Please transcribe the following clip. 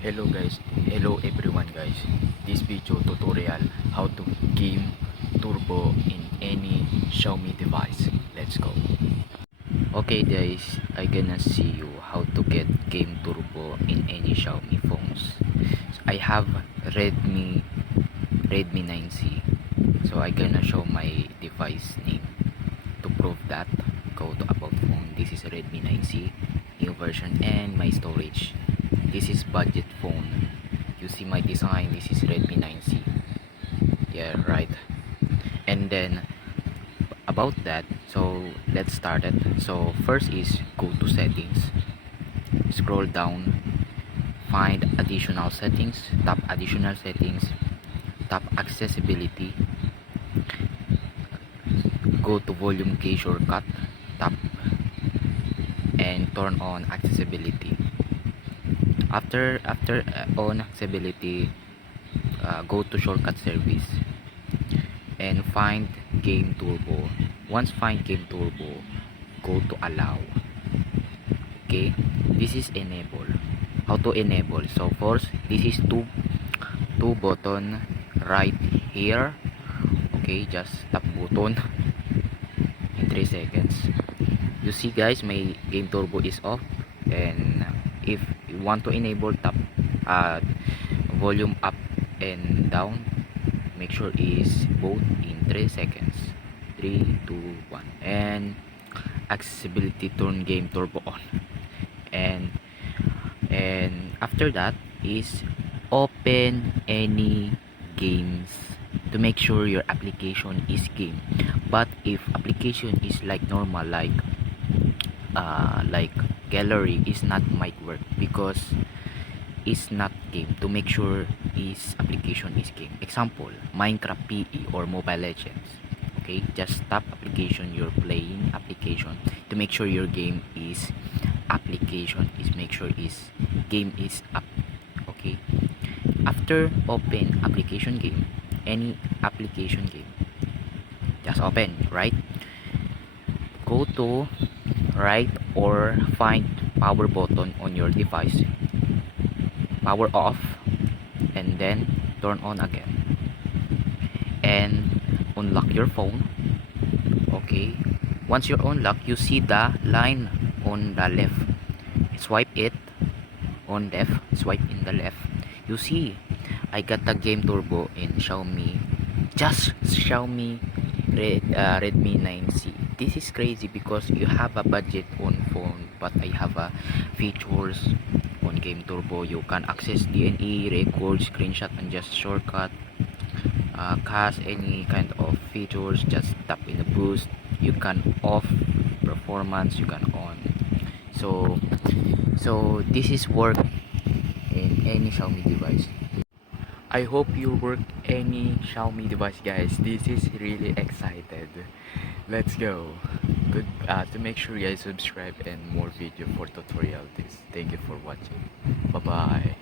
Hello guys, hello everyone guys. This video tutorial how to game turbo in any Xiaomi device. Let's go. Okay guys, I gonna see you how to get game turbo in any Xiaomi phones. So I have Redmi 9C. So I gonna show my device name. To prove that, go to about phone. This is Redmi 9C new version and my storage. This is budget phone. You see my design. This is Redmi 9C. Yeah, right. And then about that, so let's start it. So first is go to settings, scroll down, find additional settings, tap additional settings, tap accessibility, go to volume key shortcut, tap and turn on accessibility. After on accessibility, go to shortcut service and find game turbo. Once find game turbo, go to allow. Okay, this is enable. How to enable? So first, this is two button right here. Okay, just tap button in 3 seconds. You see guys, my game turbo is off, and if you want to enable, tap volume up and down. Make sure is both in 3 seconds. 3 2 1, and accessibility turn game turbo on. And after that is open any games to make sure your application is game. But if application is like normal, like gallery, is not might work because is not game. To make sure is application is game, example Minecraft PE or Mobile Legends. Okay, just tap application you're playing, application, to make sure your game is application is, make sure is game is up. Okay, after open application game, any application game, just open, right? Go to right or find power button on your device, power off, and then turn on again and unlock your phone. Okay, once you're unlocked, you see the line on the left, swipe it on left, swipe in the left. You see I got the game turbo in Xiaomi, just Xiaomi Redmi 9C. This is crazy because you have a budget on phone, but I have a features on game turbo. You can access DNE, record, screenshot, and just shortcut, cast any kind of features. Just tap in the boost. You can off performance, you can on. So this is work in any Xiaomi device. I hope you work any Xiaomi device guys. This is really excited. Let's go. Good, to make sure you guys subscribe and more video for tutorial this. Thank you for watching. Bye bye.